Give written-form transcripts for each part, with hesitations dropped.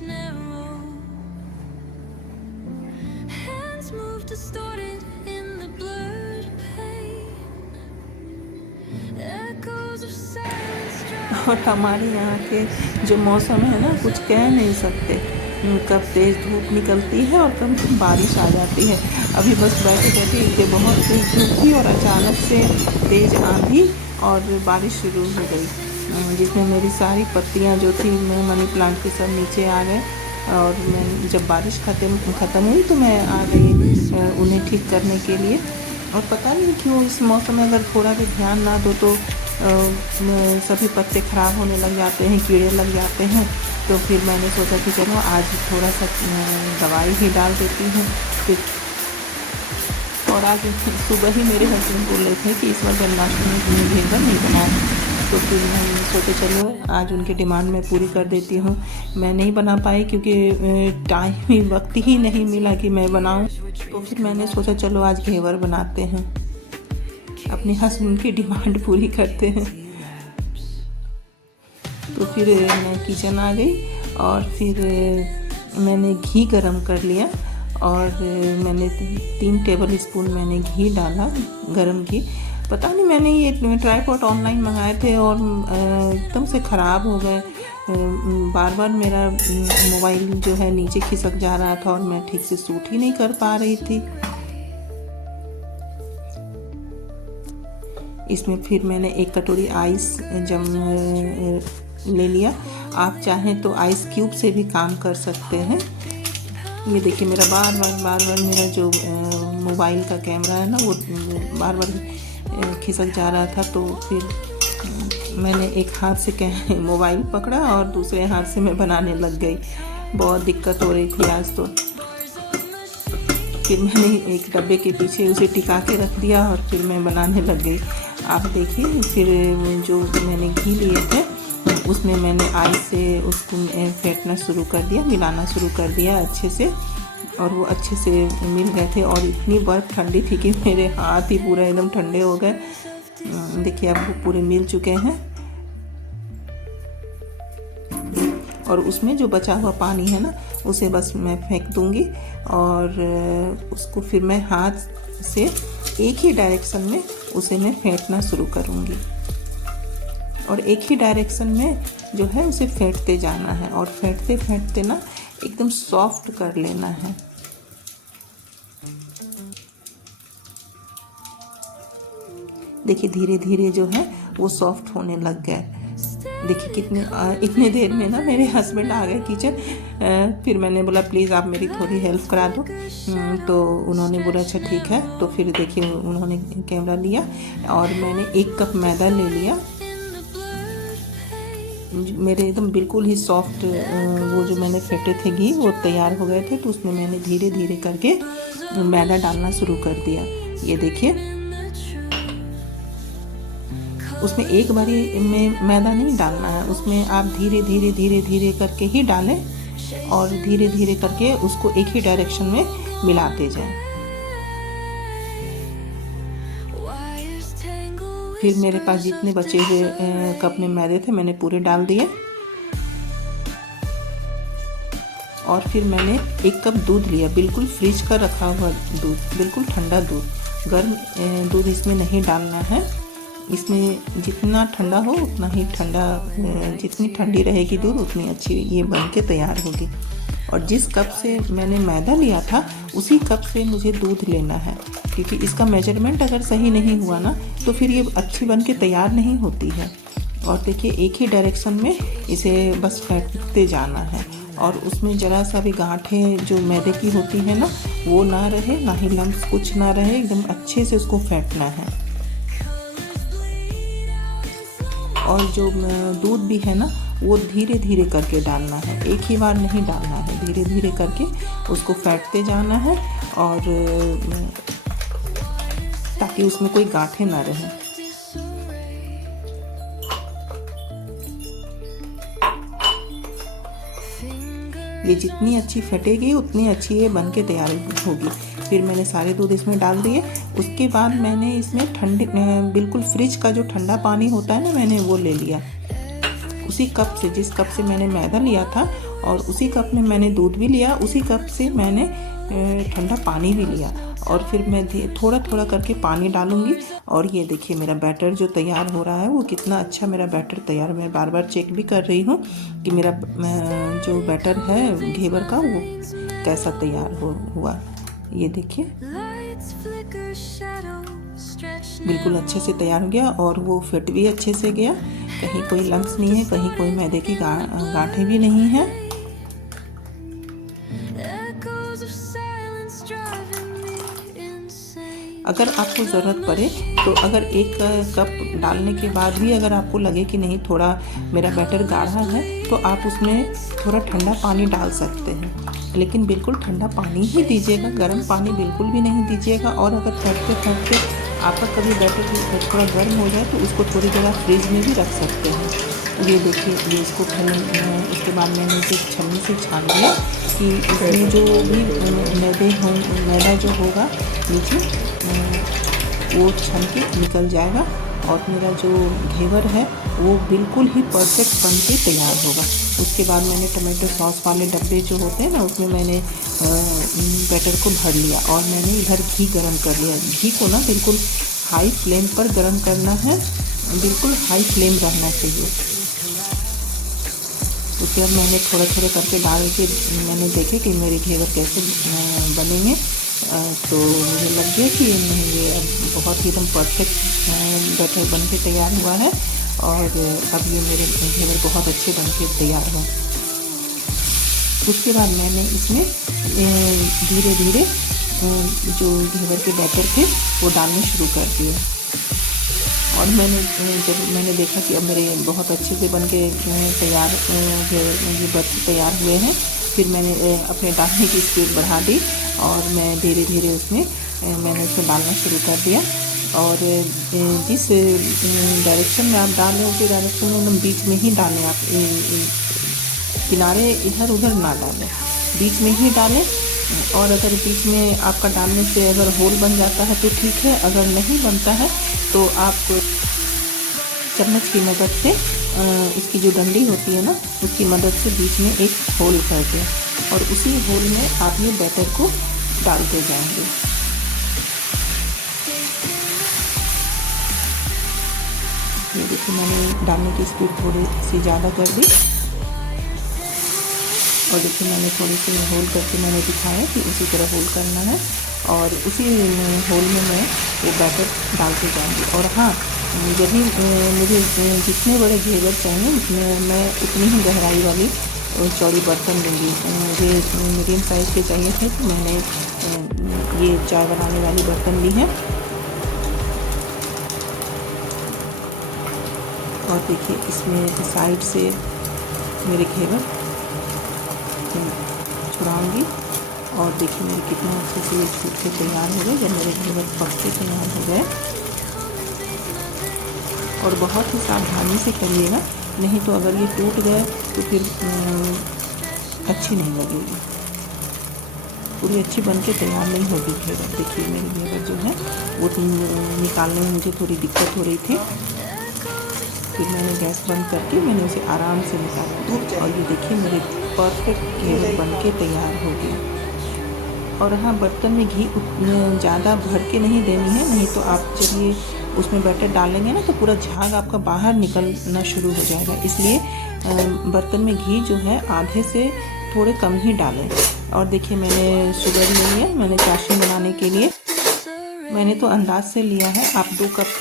narrow. Hands move distorted in the blurred pain. Echoes of silence drive. और हमारे यहाँ के जो मौसम है ना, कुछ कह नहीं सकते। कब तेज़ धूप निकलती है और कब बारिश आ जाती है। अभी बस बैठे बैठे इतने बहुत तेज़ धूप थी और अचानक से तेज़ आंधी और बारिश शुरू हो गई, जिसमें मेरी सारी पत्तियाँ जो थी मनी प्लांट के सब नीचे आ गए। और मैं जब बारिश ख़त्म हुई तो मैं आ गई उन्हें ठीक करने के लिए। और पता नहीं क्यों इस मौसम में अगर थोड़ा भी ध्यान ना दो तो सभी पत्ते ख़राब होने लग जाते हैं, कीड़े लग जाते हैं। तो फिर मैंने सोचा कि चलो आज थोड़ा सा दवाई ही डाल देती हूँ फिर। और आज सुबह ही मेरे हस्बैंड बोल रहे थे कि इस बार जन्माष्टमी में घेवर नहीं बनाए, तो फिर मैंने सोचा चलो आज उनकी डिमांड मैं पूरी कर देती हूँ। मैं नहीं बना पाई क्योंकि टाइम ही वक्त ही नहीं मिला कि मैं बनाऊँ। तो फिर मैंने सोचा चलो आज घेवर बनाते हैं, अपने हस्बैंड की डिमांड पूरी करते हैं। तो फिर मैं किचन आ गई और फिर मैंने घी गरम कर लिया और मैंने 3 टेबल स्पून मैंने घी डाला, गरम घी। पता नहीं मैंने ये ट्राईपॉड ऑनलाइन मंगाए थे और एकदम से ख़राब हो गए। बार बार मेरा मोबाइल जो है नीचे खिसक जा रहा था और मैं ठीक से शूट ही नहीं कर पा रही थी। इसमें फिर मैंने 1 कटोरी आइस ले लिया। आप चाहें तो आइस क्यूब से भी काम कर सकते हैं। ये देखिए मेरा बार बार मेरा जो मोबाइल का कैमरा है ना, वो बार बार खिसक जा रहा था। तो फिर मैंने एक हाथ से मोबाइल पकड़ा और दूसरे हाथ से मैं बनाने लग गई। बहुत दिक्कत हो रही थी आज तो। फिर मैंने एक डब्बे के पीछे उसे टिका के रख दिया और फिर मैं बनाने लग गई। आप देखिए फिर जो मैंने घी लिए थे उसमें मैंने आइस से उसको फेंटना शुरू कर दिया, मिलाना शुरू कर दिया अच्छे से, और वो अच्छे से मिल गए थे। और इतनी बर्फ़ ठंडी थी कि मेरे हाथ ही पूरा एकदम ठंडे हो गए। देखिए अब वो पूरे मिल चुके हैं। और उसमें जो बचा हुआ पानी है ना, उसे बस मैं फेंक दूंगी और उसको फिर मैं हाथ से एक ही डायरेक्शन में उसे मैं फेंटना शुरू करूंगी। और एक ही डायरेक्शन में जो है उसे फेंटते जाना है और फेंटते फेंटते ना एकदम सॉफ्ट कर लेना है। देखिए धीरे धीरे जो है वो सॉफ्ट होने लग गया। देखिए इतने देर में ना मेरे हस्बैंड आ गए किचन। फिर मैंने बोला प्लीज़ आप मेरी थोड़ी हेल्प करा दो। तो उन्होंने बोला अच्छा ठीक है। तो फिर देखिए उन्होंने कैमरा लिया और मैंने 1 कप मैदा ले लिया। मेरे एकदम बिल्कुल ही सॉफ्ट वो जो मैंने फेंटे थे घी वो तैयार हो गए थे। तो उसमें मैंने धीरे धीरे करके मैदा डालना शुरू कर दिया। ये देखिए उसमें एक बारी में मैदा नहीं डालना है, उसमें आप धीरे धीरे धीरे धीरे करके ही डालें और धीरे धीरे करके उसको एक ही डायरेक्शन में मिलाते जाएं। फिर मेरे पास जितने बचे हुए कप में मैदे थे मैंने पूरे डाल दिए। और फिर मैंने 1 कप दूध लिया, बिल्कुल फ्रिज का रखा हुआ दूध, बिल्कुल ठंडा दूध। गर्म दूध इसमें नहीं डालना है। इसमें जितना ठंडा हो उतना ही ठंडा, जितनी ठंडी रहेगी दूध उतनी अच्छी ये बन के तैयार होगी। और जिस कप से मैंने मैदा लिया था उसी कप से मुझे दूध लेना है, क्योंकि इसका मेजरमेंट अगर सही नहीं हुआ ना तो फिर ये अच्छी बन के तैयार नहीं होती है। और देखिए एक ही डायरेक्शन में इसे बस फेंटते जाना है और उसमें ज़रा सा भी गांठें जो मैदे की होती है ना वो ना रहे, ना ही लम्स कुछ ना रहे, एकदम अच्छे से उसको फेंटना है। और जो दूध भी है ना वो धीरे धीरे करके डालना है, एक ही बार नहीं डालना है, धीरे धीरे करके उसको फेंटते जाना है और ताकि उसमें कोई गांठें ना रहे। ये जितनी अच्छी फटेगी उतनी अच्छी ये बन के तैयार होगी। फिर मैंने सारे दूध इसमें डाल दिए। उसके बाद मैंने इसमें ठंडे बिल्कुल फ्रिज का जो ठंडा पानी होता है ना, मैंने वो ले लिया। उसी कप से, जिस कप से मैंने मैदा लिया था और उसी कप में मैंने दूध भी लिया, उसी कप से मैंने ठंडा पानी भी लिया। और फिर मैं थोड़ा थोड़ा करके पानी डालूँगी। और ये देखिए मेरा बैटर जो तैयार हो रहा है वो कितना अच्छा मेरा बैटर तैयार। मैं बार बार चेक भी कर रही हूँ कि मेरा जो बैटर है घेवर का वो कैसा तैयार हुआ। ये देखिए Lights flicker, shadows stretch बिल्कुल अच्छे से तैयार हो गया और वो फिट भी अच्छे से गया। कहीं कोई लम्स नहीं है, कहीं कोई मैदे की गांठें भी नहीं है। echoes of silence driving me insane. अगर आपको ज़रूरत पड़े तो अगर एक कप डालने के बाद भी अगर आपको लगे कि नहीं थोड़ा मेरा बैटर गाढ़ा है तो आप उसमें थोड़ा ठंडा पानी डाल सकते हैं, लेकिन बिल्कुल ठंडा पानी ही दीजिएगा, गर्म पानी बिल्कुल भी नहीं दीजिएगा। और अगर फेंटते फेंटते आपका कभी बैटर थोड़ा गर्म हो जाए तो उसको थोड़ी देर फ्रिज में भी रख सकते हैं। ये देखिए ये इसको उसके बाद मैंने इसे छन्नी से छान लिया कि इसमें जो भी मैदा जो होगा नीचे वो छन के निकल जाएगा और मेरा जो घेवर है वो बिल्कुल ही परफेक्ट बन के तैयार होगा। उसके बाद मैंने टमाटो सॉस वाले डब्बे जो होते हैं ना उसमें मैंने बैटर को भर लिया और मैंने इधर घी गरम कर लिया। घी को ना बिल्कुल हाई फ्लेम पर गरम करना है, बिल्कुल हाई फ्लेम रहना चाहिए। उसके बाद मैंने थोड़ा थोड़ा करके डाल के मैंने देखे कि मेरे घेवर कैसे बनेंगे। तो मुझे लग गया कि ये बहुत ही एकदम परफेक्ट बैटर बन के तैयार हुआ है और अब ये मेरे घेवर बहुत अच्छे बन के तैयार हो। उसके बाद मैंने इसमें धीरे धीरे जो घेवर के बैटर थे वो डालने शुरू कर दिए। और जब मैंने देखा कि अब मेरे बहुत अच्छे से बन के तैयार बर्फी तैयार हुए हैं, फिर मैंने अपने डालने की स्पीड बढ़ा दी और मैं धीरे धीरे मैंने उसमें डालना शुरू कर दिया। और जिस डायरेक्शन में आप डाल रहे हो उसी डायरेक्शन में एकदम बीच में ही डालें। आप किनारे इधर उधर ना डालें, बीच में ही डालें। और अगर बीच में आपका डालने से अगर होल बन जाता है तो ठीक है, अगर नहीं बनता है तो आप चम्मच की मदद से इसकी जो डंडी होती है ना उसकी मदद से बीच में एक होल कर दें और उसी होल में आप ये बैटर को डालते जाएंगे। ये देखिए मैंने डालने की स्पीड थोड़ी सी ज़्यादा कर दी और देखिए मैंने थोड़ी सी होल करके मैंने दिखाया कि उसी तरह होल करना है और उसी होल में मैं वो बैटर डालते जाऊँगी। और हाँ, जब भी मुझे जितने बड़े घेवर चाहिए उसमें मैं उतनी ही गहराई वाली चौड़ी बर्तन लूँगी। मुझे मीडियम साइज़ के चाहिए थे तो मैंने ये चाय बनाने वाली बर्तन ली है। और देखिए इसमें साइड से मेरे घेवर छुड़ाऊँगी और देखिए मेरे कितना अच्छे से ये छूट के तैयार हो गए। जब मेरे घेवर पक के तैयार हो गए, और बहुत ही सावधानी से करिएगा, नहीं तो अगर ये टूट गए तो फिर अच्छी नहीं लगेगी, पूरी अच्छी बन के तैयार नहीं होगी घेवर। देखिए मेरी घेवर जो है वो निकालने में मुझे थोड़ी दिक्कत हो रही थी, फिर मैंने गैस बंद करके मैंने उसे आराम से निकाला और ये देखिए मेरे परफेक्ट घेवर बन के तैयार हो गया। और हाँ, बर्तन में घी ज़्यादा भर के नहीं देनी है, नहीं तो आप जब ये उसमें बैटर डालेंगे ना तो पूरा झाग आपका बाहर निकलना शुरू हो जाएगा। इसलिए बर्तन में घी जो है आधे से थोड़े कम ही डालें। और देखिए मैंने शुगर ले लिया, मैंने चाशनी बनाने के लिए मैंने तो अंदाज से लिया है। आप 2 कप,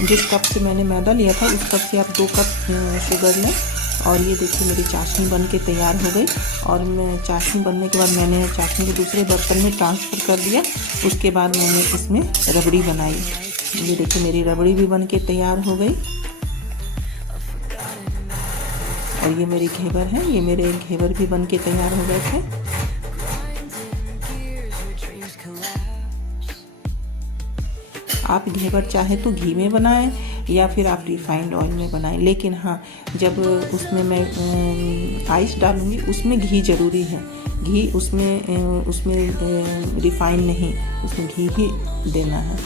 जिस कप से मैंने मैदा लिया था उस कप से आप 2 कप शुगर लें। और ये देखिए मेरी चाशनी बन के तैयार हो गई। और मैं चाशनी बनने के बाद मैंने चाशनी को दूसरे बर्तन में ट्रांसफ़र कर दिया। उसके बाद मैंने इसमें रबड़ी बनाई। ये देखिए मेरी रबड़ी भी बन के तैयार हो गई। और ये मेरी घेवर है, ये मेरे घेवर भी बन के तैयार हो गए थे। आप घेवर चाहे तो घी में बनाएं या फिर आप रिफाइंड ऑयल में बनाएं, लेकिन हाँ, जब उसमें मैं आइस डालूँगी उसमें घी ज़रूरी है। घी उसमें रिफाइंड नहीं, उसमें घी ही देना है।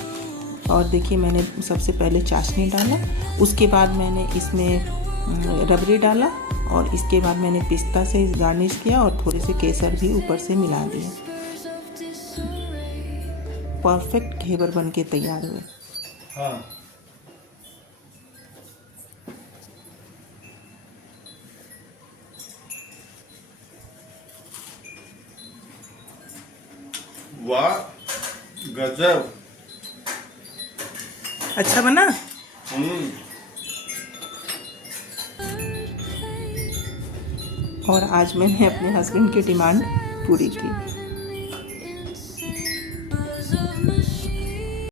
और देखिए मैंने सबसे पहले चाशनी डाला, उसके बाद मैंने इसमें रबड़ी डाला और इसके बाद मैंने पिस्ता से गार्निश किया और थोड़े से केसर भी ऊपर से मिला दिए। परफेक्ट घेवर बन के तैयार हुए। हाँ वाह गजब। अच्छा बना। और आज मैंने अपने हस्बैंड की डिमांड पूरी की।